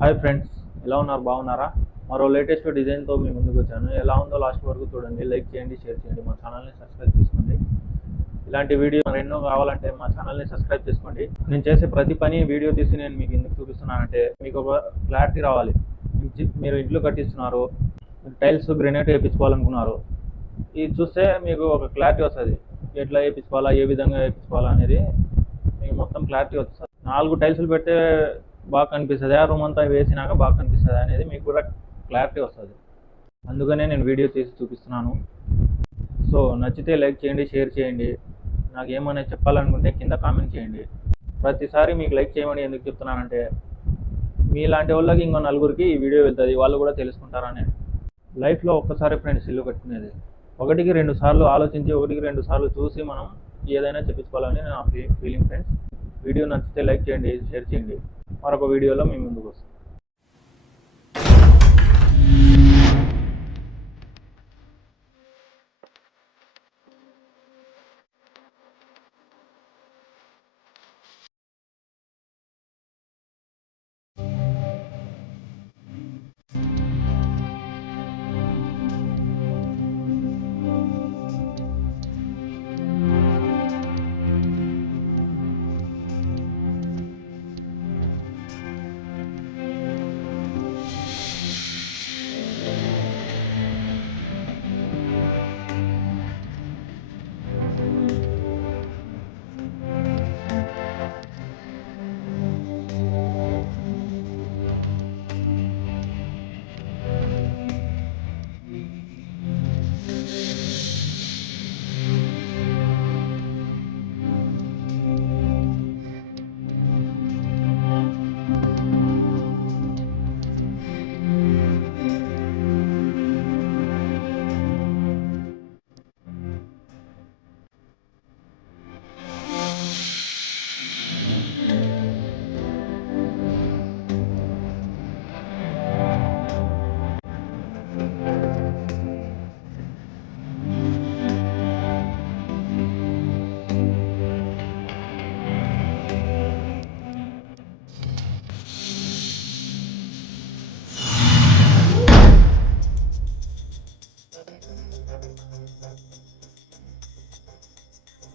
Hi friends, ఎలా ఉన్నారు? బాగున్నారా? మరో లేటెస్ట్ డిజైన్తో మీ ముందుకు వచ్చాను. ఎలా ఉందో లాస్ట్ వరకు చూడండి, లైక్ చేయండి, షేర్ చేయండి, మా ఛానల్ని సబ్స్క్రైబ్ చేసుకోండి. ఇలాంటి వీడియో ఎన్నో కావాలంటే మా ఛానల్ని సబ్స్క్రైబ్ చేసుకోండి. నేను చేసే ప్రతి పని వీడియో తీసి నేను మీకు ఎందుకు చూపిస్తున్నానంటే మీకు ఒక క్లారిటీ రావాలి. మీరు ఇంట్లో కట్టిస్తున్నారు, టైల్స్ గ్రెనేట్ వేయించుకోవాలనుకున్నారు, ఇది చూస్తే మీకు ఒక క్లారిటీ వస్తుంది. ఎట్లా వేయించుకోవాలా, ఏ విధంగా వేయించుకోవాలా అనేది మీకు మొత్తం క్లారిటీ వస్తుంది. 4 టైల్స్లు పెడితే బాగా కనిపిస్తుంది, ఆ రూమ్ అంతా వేసినాక బాగా కనిపిస్తుంది అనేది మీకు కూడా క్లారిటీ వస్తుంది. అందుకనే నేను వీడియో తీసి చూపిస్తున్నాను. సో నచ్చితే లైక్ చేయండి, షేర్ చేయండి. నాకు ఏమైనా చెప్పాలనుకుంటే కింద కామెంట్ చేయండి. ప్రతిసారి మీకు లైక్ చేయమని ఎందుకు చెప్తున్నానంటే మీలాంటి వాళ్ళకి ఇంకో నలుగురికి ఈ వీడియో వెళ్తుంది, వాళ్ళు కూడా తెలుసుకుంటారని. లైఫ్లో ఒక్కసారి ఫ్రెండ్స్ ఇల్లు కట్టుకునేది. 1-2 సార్లు ఆలోచించి 1-2 సార్లు చూసి మనం ఏదైనా చెప్పించుకోవాలని నా ఫీలింగ్ ఫ్రెండ్స్. వీడియో నచ్చితే లైక్ చేయండి, షేర్ చేయండి. మరొక వీడియోలో మీ ముందుకు వస్తాం.